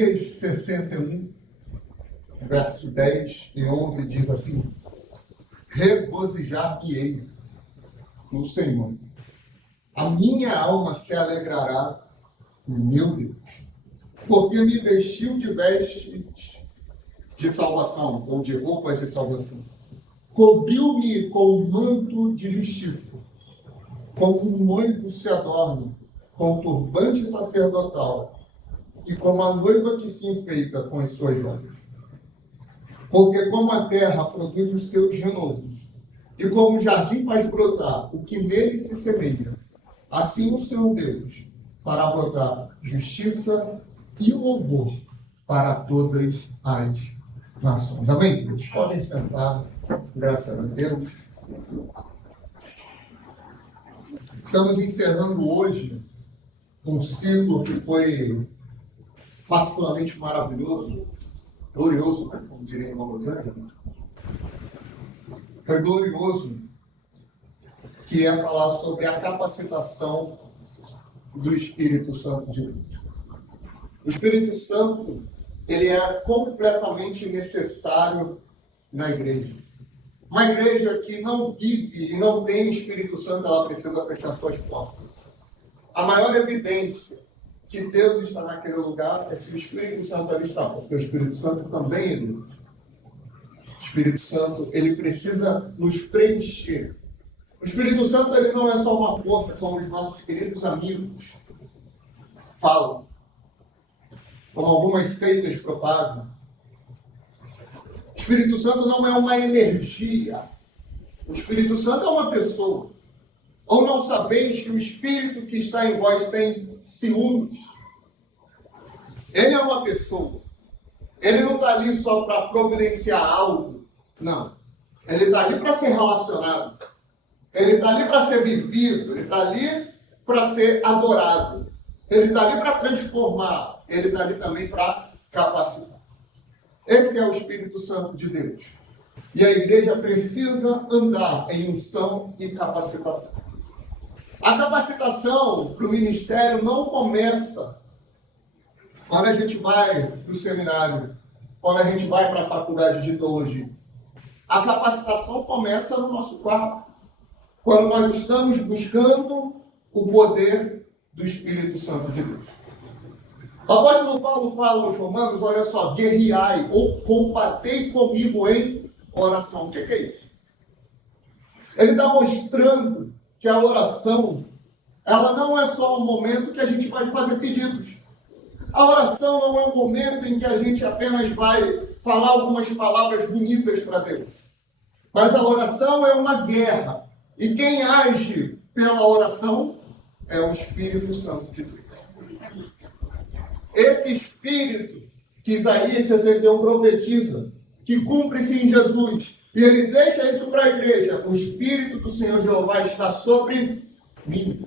Isaías 61, verso 10 e 11 diz assim: regozijar-me-ei no Senhor. A minha alma se alegrará em meu Deus, porque me vestiu de vestes de salvação, ou de roupas de salvação. Cobriu-me com um manto de justiça, como um noivo se adorna com um turbante sacerdotal, e como a noiva que se enfeita com as suas joias. Porque como a terra produz os seus renovos, e como o jardim faz brotar o que nele se semeia, assim o Senhor Deus fará brotar justiça e louvor para todas as nações. Amém? Eles podem sentar, graças a Deus. Estamos encerrando hoje um ciclo que foi particularmente maravilhoso, glorioso, né? Como diria em Los Angeles. Foi glorioso, que é falar sobre a capacitação do Espírito Santo de Deus. O Espírito Santo, ele é completamente necessário na igreja. Uma igreja que não vive e não tem o Espírito Santo, ela precisa fechar suas portas. A maior evidência que Deus está naquele lugar é se o Espírito Santo ali está, porque o Espírito Santo também é Deus. O Espírito Santo, ele precisa nos preencher. O Espírito Santo, ele não é só uma força, como os nossos queridos amigos falam, como algumas seitas propagam. O Espírito Santo não é uma energia. O Espírito Santo é uma pessoa. Ou não sabeis que o Espírito que está em vós tem ciúmes? Ele é uma pessoa. Ele não está ali só para providenciar algo. Não. Ele está ali para ser relacionado. Ele está ali para ser vivido. Ele está ali para ser adorado. Ele está ali para transformar. Ele está ali também para capacitar. Esse é o Espírito Santo de Deus. E a igreja precisa andar em unção e capacitação. A capacitação para o ministério não começa quando a gente vai para o seminário, quando a gente vai para a faculdade de teologia. A capacitação começa no nosso quarto, quando nós estamos buscando o poder do Espírito Santo de Deus. O apóstolo Paulo fala aos Romanos, olha só, guerreai ou combatei comigo em oração. O que é isso? Ele está mostrando que a oração, ela não é só um momento que a gente vai fazer pedidos. A oração não é um momento em que a gente apenas vai falar algumas palavras bonitas para Deus. Mas a oração é uma guerra. E quem age pela oração é o Espírito Santo de Deus. Esse Espírito que Isaías 61 profetiza, que cumpre-se em Jesus, e ele deixa isso para a igreja: o Espírito do Senhor Jeová está sobre mim.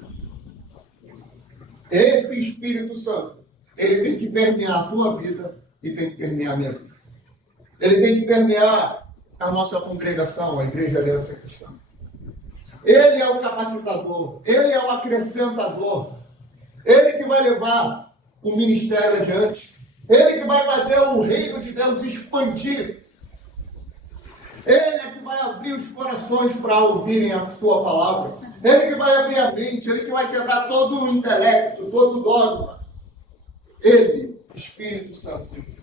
Esse Espírito Santo, ele tem que permear a tua vida e tem que permear a minha vida. Ele tem que permear a nossa congregação, a Igreja Aliança Cristã. Ele é o capacitador, ele é o acrescentador, ele que vai levar o ministério adiante, ele que vai fazer o reino de Deus expandir. Ele é que vai abrir os corações para ouvirem a sua palavra. Ele que vai abrir a mente, ele que vai quebrar todo o intelecto, todo o dogma. Ele, Espírito Santo de Deus.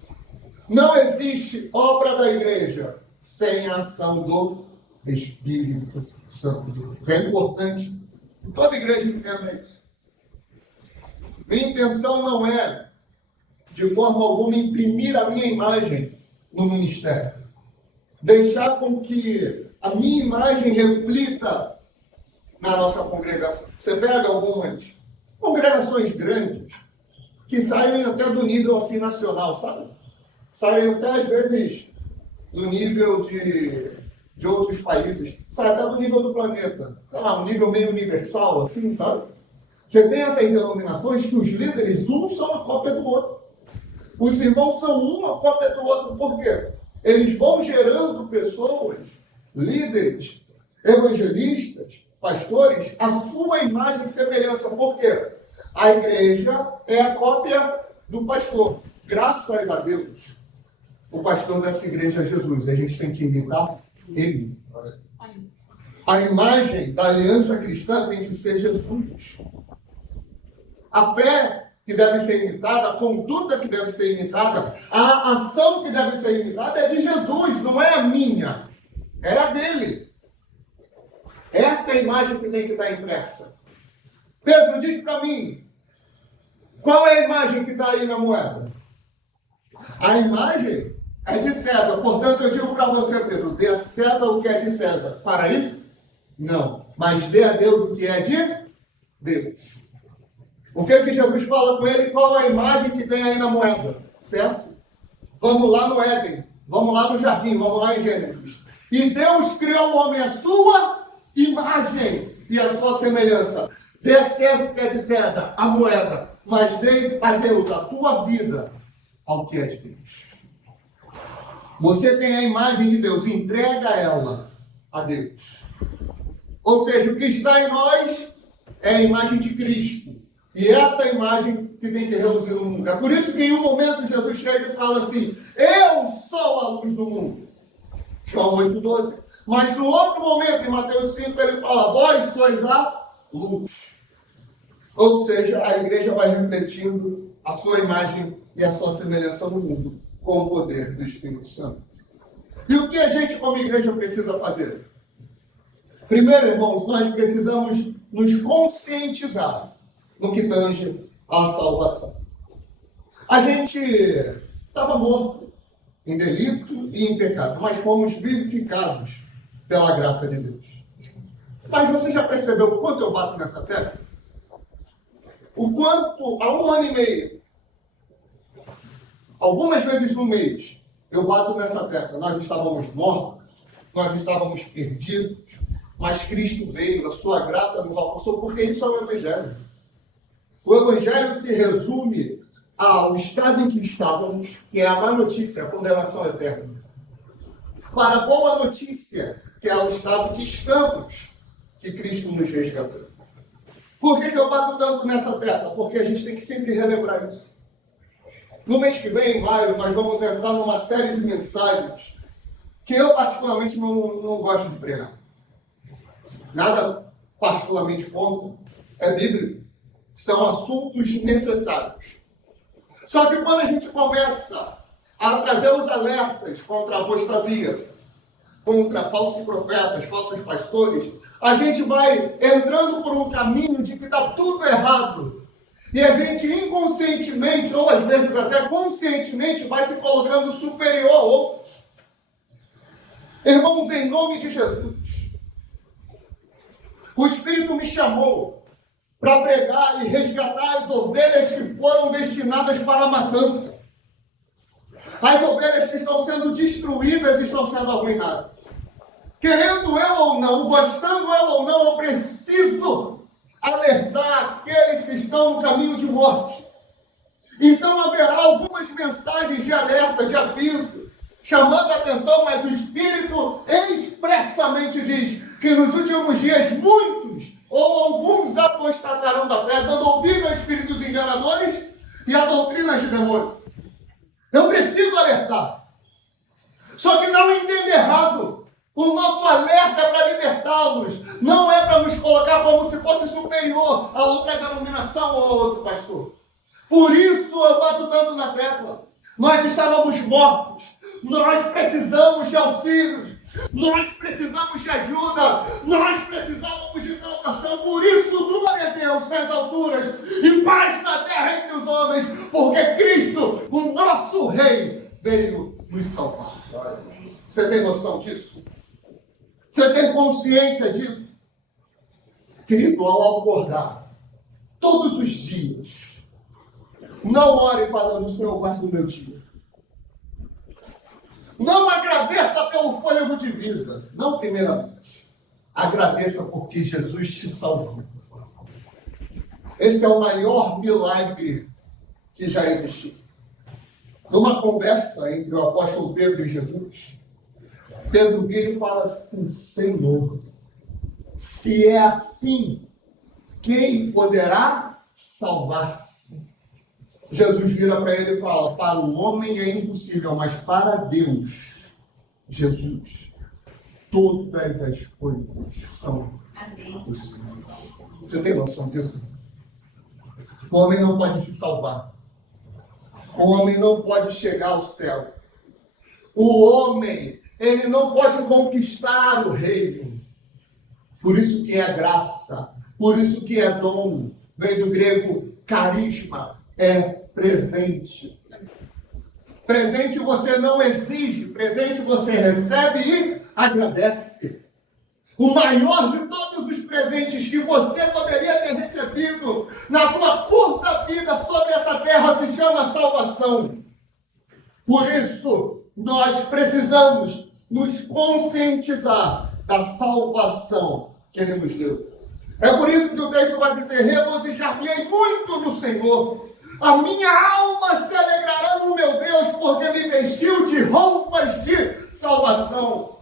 Não existe obra da igreja sem a ação do Espírito Santo de Deus. É importante que toda igreja entenda isso. Minha intenção não é, de forma alguma, imprimir a minha imagem no ministério. Deixar com que a minha imagem reflita na nossa congregação. Você pega algumas congregações grandes que saem até do nível assim nacional, sabe? Saem até às vezes do nível de outros países, saem até do nível do planeta, sei lá, um nível meio universal, assim, sabe? Você tem essas denominações que os líderes, um são a cópia do outro. Os irmãos são uma cópia do outro. Por quê? Eles vão gerando pessoas, líderes, evangelistas, pastores, a sua imagem e semelhança. Por quê? A igreja é a cópia do pastor. graças a Deus, o pastor dessa igreja é Jesus. A gente tem que imitar ele. A imagem da aliança cristã tem que ser Jesus. A fé que deve ser imitada, a conduta que deve ser imitada, a ação que deve ser imitada é de Jesus, não é a minha, é a dele. Essa é a imagem que tem que estar impressa. Pedro, diz para mim, qual é a imagem que está aí na moeda? A imagem é de César. Portanto, eu digo para você, Pedro, dê a César o que é de César. Para aí? Não. Mas dê a Deus o que é de Deus. O que Jesus fala com ele? Qual a imagem que tem aí na moeda? Certo? Vamos lá no Éden. Vamos lá no jardim. Vamos lá em Gênesis. E Deus criou o homem à sua imagem e à sua semelhança. Dê a César o que é de César, a moeda. Mas dê a Deus a tua vida ao que é de Deus. Você tem a imagem de Deus, entrega ela a Deus. Ou seja, o que está em nós é a imagem de Cristo. E essa imagem que tem que reluzir no mundo. É por isso que em um momento Jesus chega e fala assim, eu sou a luz do mundo. João 8,12. Mas no outro momento, em Mateus 5, ele fala, vós sois a luz. Ou seja, a igreja vai refletindo a sua imagem e a sua semelhança no mundo, com o poder do Espírito Santo. E o que a gente, como igreja, precisa fazer? Primeiro, irmãos, nós precisamos nos conscientizar no que tange à salvação. A gente estava morto em delito e em pecado, mas fomos vivificados pela graça de Deus. Mas você já percebeu o quanto eu bato nessa tecla? O quanto, há 1 ano e meio, algumas vezes no mês, eu bato nessa tecla. Nós estávamos mortos, nós estávamos perdidos, mas Cristo veio, a sua graça nos alcançou, porque isso é o Evangelho. O Evangelho se resume ao estado em que estávamos, que é a má notícia, a condenação eterna. Para a boa notícia, que é o estado que estamos, que Cristo nos resgatou. Por que eu bato tanto nessa tecla? Porque a gente tem que sempre relembrar isso. No mês que vem, em maio, nós vamos entrar numa série de mensagens que eu particularmente não gosto de pregar. Nada particularmente contra, é bíblico. São assuntos necessários. Só que quando a gente começa a trazer os alertas contra a apostasia, contra falsos profetas, falsos pastores, a gente vai entrando por um caminho de que está tudo errado. E a gente inconscientemente, ou às vezes até conscientemente, vai se colocando superior a outros. Irmãos, em nome de Jesus, o Espírito me chamou para pregar e resgatar as ovelhas que foram destinadas para a matança. As ovelhas que estão sendo destruídas e estão sendo arruinadas. Querendo eu ou não, gostando eu ou não, eu preciso alertar aqueles que estão no caminho de morte. Então haverá algumas mensagens de alerta, de aviso, chamando a atenção, mas o Espírito expressamente diz que nos últimos dias muitos ou alguns apostatarão da fé, dando ouvido a espíritos enganadores e a doutrinas de demônio. Eu preciso alertar. Só que não entenda errado. O nosso alerta é para libertá-los. Não é para nos colocar como se fosse superior a outra denominação ou a outro pastor. Por isso eu bato tanto na tecla. Nós estávamos mortos. Nós precisamos de auxílios. Nós precisamos de ajuda. Nós precisávamos de salvação. Por isso, glória a Deus nas alturas e paz na terra entre os homens. Porque Cristo, o nosso Rei, veio nos salvar. Você tem noção disso? Você tem consciência disso? Querido, ao acordar, todos os dias, não ore falando, Senhor, guarda o meu dia. Não agradeça pelo fôlego de vida. Não primeiramente. Agradeça porque Jesus te salvou. Esse é o maior milagre que já existiu. Numa conversa entre o apóstolo Pedro e Jesus, Pedro vira e fala assim, Senhor, se é assim, quem poderá salvar-se? Jesus vira para ele e fala: para o homem é impossível, mas para Deus, Jesus, todas as coisas são possíveis. Você tem noção disso? O homem não pode se salvar. O homem não pode chegar ao céu. O homem, ele não pode conquistar o reino. Por isso que é graça, por isso que é dom. Vem do grego carisma, é presente. Presente você não exige, presente você recebe e agradece. O maior de todos os presentes que você poderia ter recebido na tua curta vida sobre essa terra se chama salvação. Por isso, nós precisamos nos conscientizar da salvação que Ele nos deu. É por isso que o texto vai dizer: regozijar-me-ei muito no Senhor. A minha alma se alegrará no meu Deus, porque me vestiu de roupas de salvação.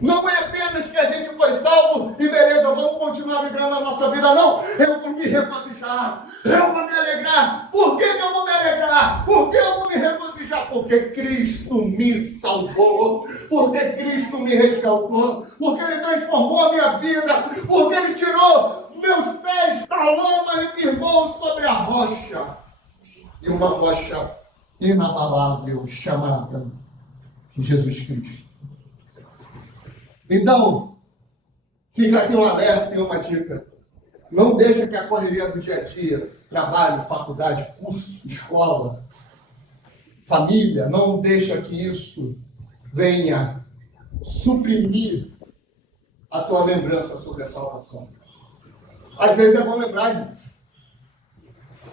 Não é apenas que a gente foi salvo e beleza, vamos continuar vivendo a nossa vida, não. Eu vou me regozijar, eu vou me alegrar. Por que eu vou me alegrar? Por que eu vou me regozijar? Porque Cristo me salvou, porque Cristo me resgatou, porque Ele transformou a minha vida, porque Ele tirou meus pés da lama e firmou sobre a rocha. E uma rocha inabalável chamada Jesus Cristo. Então, fica aqui um alerta e uma dica. Não deixa que a correria do dia a dia, trabalho, faculdade, curso, escola, família, não deixa que isso venha suprimir a tua lembrança sobre a salvação. Às vezes é bom lembrar, irmãos,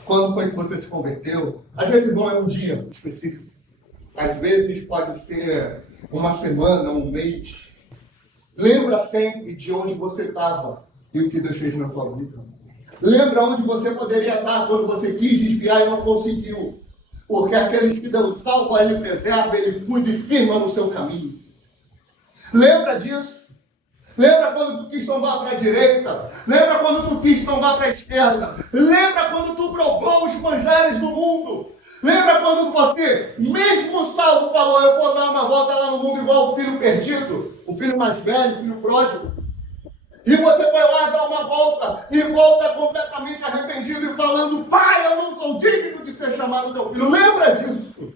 quando foi que você se converteu. Às vezes não é um dia específico. Às vezes pode ser uma semana, um mês. Lembra sempre de onde você estava e o que Deus fez na tua vida. Lembra onde você poderia estar quando você quis desviar e não conseguiu. Porque aqueles que Deus salva, Ele preserva, Ele cuida e firma no seu caminho. Lembra disso? Lembra quando tu quis tombar para a direita? Lembra quando tu quis tombar para a esquerda? Lembra quando tu provou os manjares do mundo? Lembra quando você, mesmo salvo, falou: eu vou dar uma volta lá no mundo igual o filho perdido? O filho mais velho, o filho pródigo. E você vai lá dar uma volta e volta completamente arrependido e falando: pai, eu não sou digno de ser chamado teu filho. Lembra disso?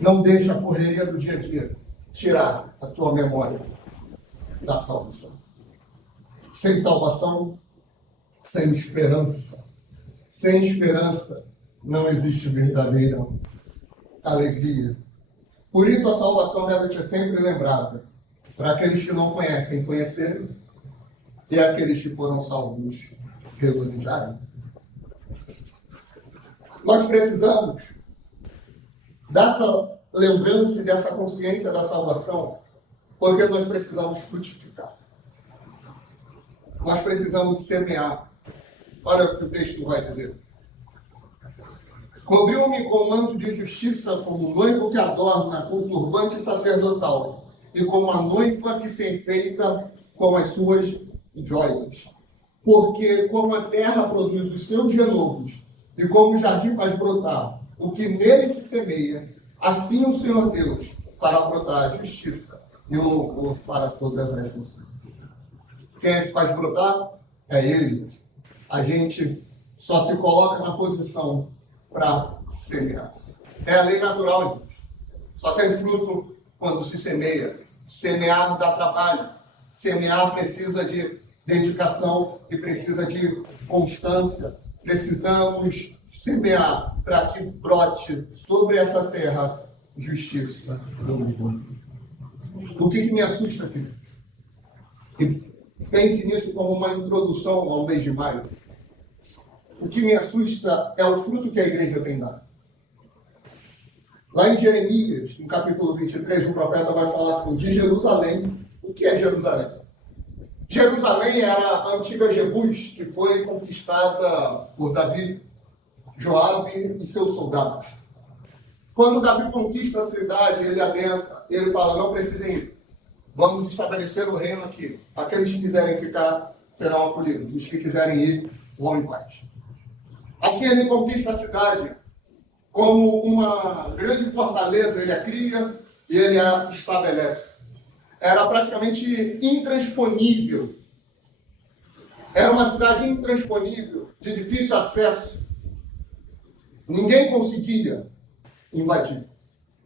Não deixa a correria do dia a dia tirar a tua memória da salvação. Sem salvação, sem esperança. Sem esperança não existe verdadeira alegria. Por isso a salvação deve ser sempre lembrada, para aqueles que não conhecem, conhecerem, e aqueles que foram salvos, regozijarem. Nós precisamos dessa lembrança e dessa consciência da salvação, porque nós precisamos frutificar. Nós precisamos semear. Olha o que o texto vai dizer. Cobriu-me com manto de justiça, como noivo que adorna com turbante sacerdotal, e como a noiva que se enfeita com as suas joias. Porque como a terra produz os seus renovos, e como o jardim faz brotar o que nele se semeia, assim o Senhor Deus fará brotar a justiça e o louvor para todas as nações. Quem é que faz brotar? É Ele. A gente só se coloca na posição para semear. É a lei natural, irmãos. Só tem fruto quando se semeia. Semear dá trabalho. Semear precisa de dedicação e precisa de constância. Precisamos semear para que brote sobre essa terra justiça. O que me assusta aqui? E pense nisso como uma introdução ao mês de maio. O que me assusta é o fruto que a igreja tem dado. Lá em Jeremias, no capítulo 23, o profeta vai falar assim, de Jerusalém. O que é Jerusalém? Jerusalém era a antiga Jebus, que foi conquistada por Davi, Joabe e seus soldados. Quando Davi conquista a cidade, ele adentra, ele fala, não precisem ir. Vamos estabelecer o reino aqui. Aqueles que quiserem ficar serão acolhidos. Os que quiserem ir, vão em paz. Assim ele conquista a cidade como uma grande fortaleza, ele a cria e ele a estabelece. Era praticamente intransponível. Era uma cidade intransponível, de difícil acesso. Ninguém conseguia invadir.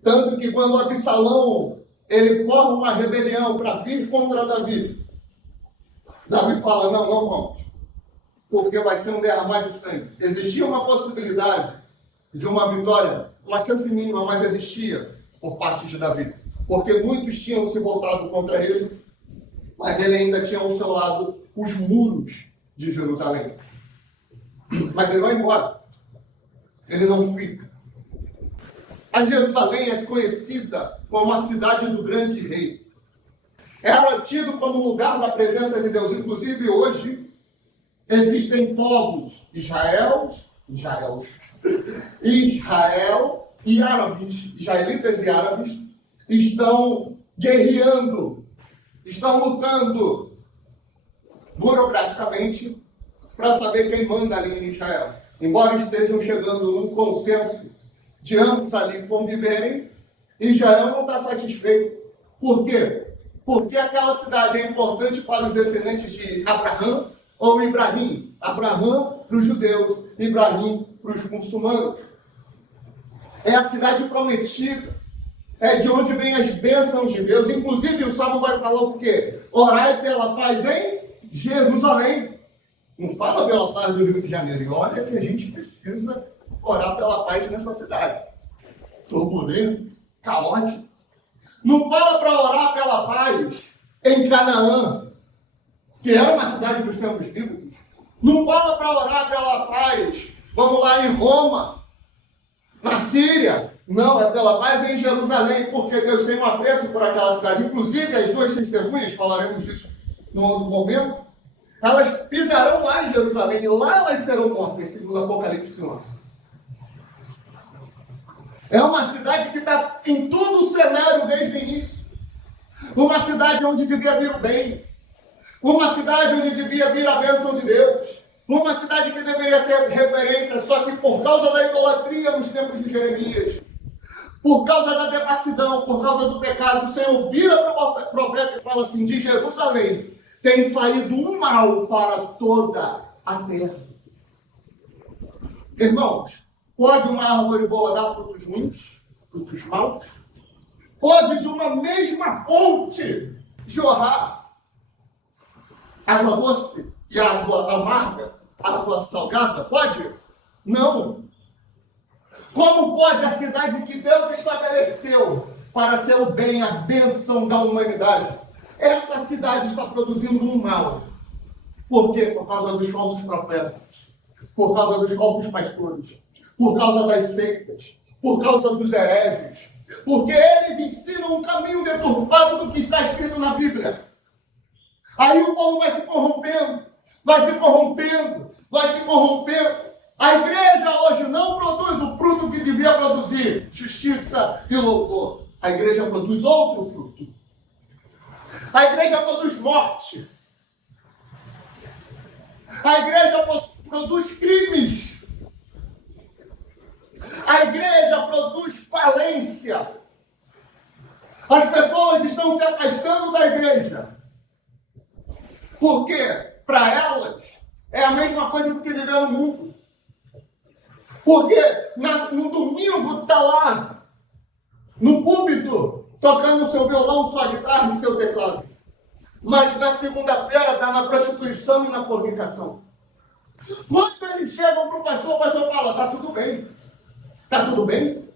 Tanto que quando Absalão ele forma uma rebelião para vir contra Davi, Davi fala, não vamos, porque vai ser um derramar de sangue. Existia uma possibilidade de uma vitória, uma chance mínima, mas existia por parte de Davi. Porque muitos tinham se voltado contra ele, mas ele ainda tinha ao seu lado os muros de Jerusalém. Mas ele vai embora. Ele não fica. A Jerusalém é conhecida como a cidade do grande rei. Era tido como lugar da presença de Deus. Inclusive hoje existem povos Israel e árabes, israelitas e árabes, estão guerreando, estão lutando burocraticamente para saber quem manda ali em Israel. Embora estejam chegando num consenso de ambos ali conviverem, Israel não está satisfeito. Por quê? Porque aquela cidade é importante para os descendentes de Abraão ou Ibrahim. Abraão para os judeus, Ibrahim para os muçulmanos. É a cidade prometida. É de onde vêm as bênçãos de Deus. Inclusive o Salmo vai falar o quê? Orai pela paz em Jerusalém. Não fala pela paz do Rio de Janeiro. E olha que a gente precisa orar pela paz nessa cidade. Turbulento, caótico. Não fala para orar pela paz em Canaã, que era uma cidade dos tempos bíblicos. Não fala para orar pela paz, vamos lá, em Roma, na Síria. Não, é pela paz em Jerusalém, porque Deus tem um apreço por aquela cidade. Inclusive, as duas testemunhas, falaremos disso no outro momento, elas pisarão lá em Jerusalém, e lá elas serão mortas, segundo Apocalipse 11. É uma cidade que está em todo o cenário desde o início. Uma cidade onde devia vir o bem. Uma cidade onde devia vir a bênção de Deus. Uma cidade que deveria ser referência, só que por causa da idolatria nos tempos de Jeremias, por causa da devassidão, por causa do pecado, o Senhor vira para o profeta e fala assim, de Jerusalém tem saído um mal para toda a terra. Irmãos, pode uma árvore boa dar frutos ruins, frutos maus? Pode de uma mesma fonte jorrar água doce e água amarga, água salgada? Pode? Não. Como pode a cidade que Deus estabeleceu para ser o bem, a bênção da humanidade? Essa cidade está produzindo um mal. Por quê? Por causa dos falsos profetas, por causa dos falsos pastores, por causa das seitas, por causa dos hereges, porque eles ensinam um caminho deturpado do que está escrito na Bíblia. Aí o povo vai se corrompendo, vai se corrompendo, vai se corrompendo. A igreja hoje não produz o fruto que devia produzir, justiça e louvor. A igreja produz outro fruto. A igreja produz morte. A igreja produz crimes. A igreja produz falência. As pessoas estão se afastando da igreja. Porque, para elas, é a mesma coisa do que viver no mundo. Porque no domingo está lá, no púlpito, tocando seu violão, sua guitarra e seu teclado. Mas na segunda-feira está na prostituição e na fornicação. Quando eles chegam para o pastor fala, está tudo bem. Está tudo bem?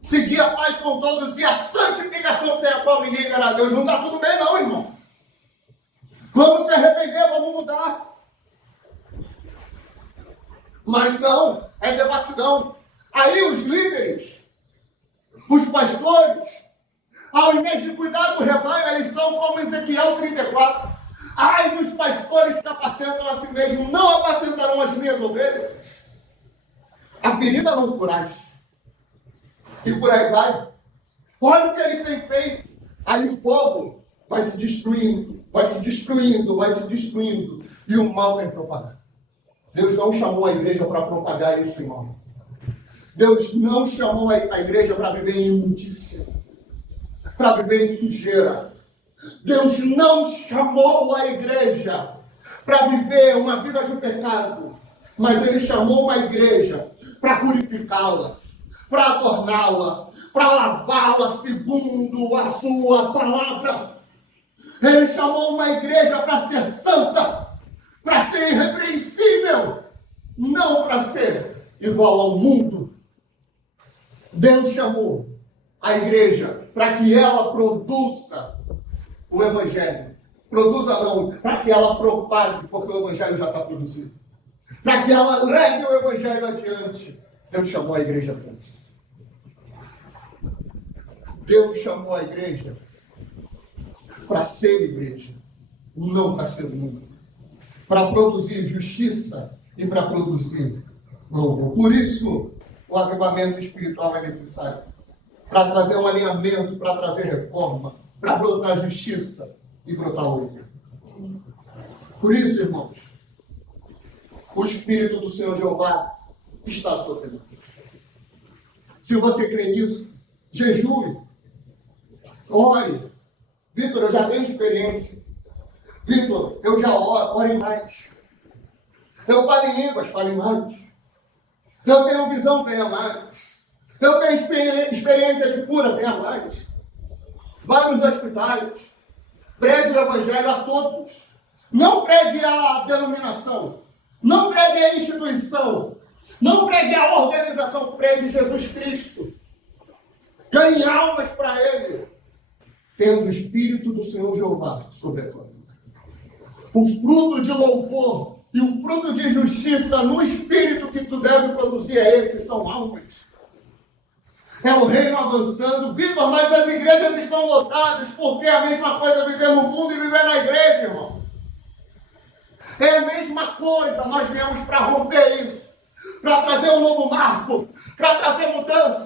Seguir a paz com todos e a santificação sem a qual ninguém verá a Deus. Não está tudo bem não, irmão. Vamos se arrepender, vamos mudar. Mas não, é devassidão. Aí os líderes, os pastores, ao invés de cuidar do rebanho, eles são como Ezequiel 34. Ai dos pastores que apacentam a si mesmo, não apacentarão as minhas ovelhas. A ferida não curais. E por aí vai. Olha o que eles têm feito. Aí o povo vai se destruindo, vai se destruindo, vai se destruindo. E o mal vem propagando. Deus não chamou a igreja para propagar esse mal. Deus não chamou a igreja para viver em imundícia, para viver em sujeira. Deus não chamou a igreja para viver uma vida de pecado, mas Ele chamou uma igreja para purificá-la, para adorná-la, para lavá-la segundo a sua palavra. Ele chamou uma igreja para ser santa, para ser irrepreensível, não para ser igual ao mundo. Deus chamou a igreja para que ela produza o evangelho. Produza não, para que ela propague, porque o evangelho já está produzido. Para que ela leve o evangelho adiante. Deus chamou a igreja para isso. Deus chamou a igreja para ser igreja, não para ser mundo. Para produzir justiça e para produzir louvor. Por isso, o avivamento espiritual é necessário. Para trazer um alinhamento, para trazer reforma, para brotar justiça e brotar louvor. Por isso, irmãos, o Espírito do Senhor Jeová está sobre nós. Se você crê nisso, jejue, ore. Vitor, eu já tenho experiência. Vitor, eu já ore mais. Eu falo em línguas, fale mais. Eu tenho visão, tenha mais. Eu tenho experiência de cura, tenha mais. Vá nos hospitais. Pregue o evangelho a todos. Não pregue a denominação. Não pregue a instituição. Não pregue a organização. Pregue Jesus Cristo. Ganhe almas para Ele. Tendo o Espírito do Senhor Jeová sobre a tua vida. O fruto de louvor e o fruto de justiça no Espírito que tu deve produzir é esse, são almas. É o reino avançando. Vitor, mas as igrejas estão lotadas, porque é a mesma coisa viver no mundo e viver na igreja, irmão. É a mesma coisa, nós viemos para romper isso, para trazer um novo marco, para trazer mudança.